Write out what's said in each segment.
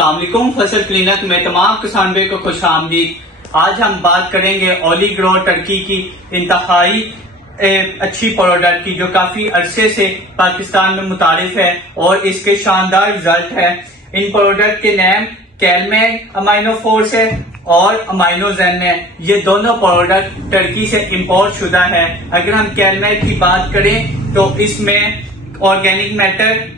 अस्सलाम वालेकुम। फसल क्लिनिक में तमाम किसान भाई को खुश आमदीद। आज हम बात करेंगे ओलिग्रो टर्की की इंतहाई अच्छी प्रोडक्ट की, जो काफी अरसे से पाकिस्तान में मुतारिफ है और इसके शानदार रिजल्ट है। इन प्रोडक्ट के नाम कैलमेट अमाइनो फोर्स है और अमाइनोजेन है। ये दोनों प्रोडक्ट टर्की से इंपोर्ट शुदा है। अगर हम कैलमेट की बात करें तो इसमें organic matter,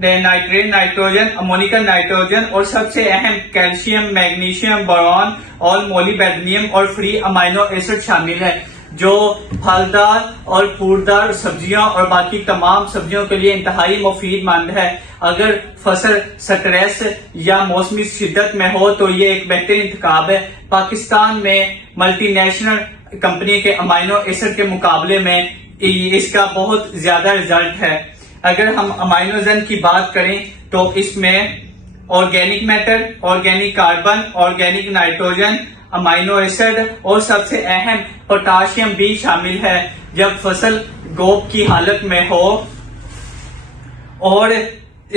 nitrate, nitrogen, ammoniacal nitrogen और सबसे अहम कैल्शियम, मैग्नीशियम, बोरॉन और मोलिबेडनियम और फ्री अमाइनो एसिड शामिल है, जो फलदार और फूलदार सब्जियों और बाकी तमाम सब्जियों के लिए इंतहाई मुफीद मंद है। अगर फसल स्ट्रेस या मौसमी शिद्दत में हो तो ये एक बेहतरीन इंतखाब है। पाकिस्तान में मल्टीनेशनल कंपनी के अमाइनो एसिड के मुकाबले में इसका बहुत ज्यादा रिजल्ट है। अगर हम अमाइनोजेन की बात करें तो इसमें organic matter, organic carbon, organic nitrogen, amino acid और सबसे अहम पोटाशियम भी शामिल है। जब फसल गोप की हालत में हो और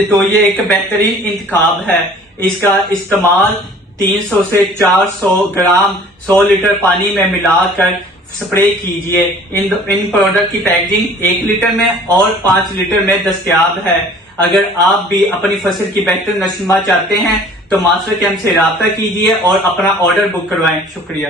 तो ये एक बेहतरीन इंतखाब है। इसका इस्तेमाल 300 से 400 ग्राम 100 लीटर पानी में मिलाकर स्प्रे कीजिए। इन प्रोडक्ट की पैकेजिंग 1 लीटर में और 5 लीटर में दस्तयाब है। अगर आप भी अपनी फसल की बेहतर नस्ल चाहते हैं तो मास्टर कैंप से राब्ता कीजिए और अपना ऑर्डर बुक करवाएं। शुक्रिया।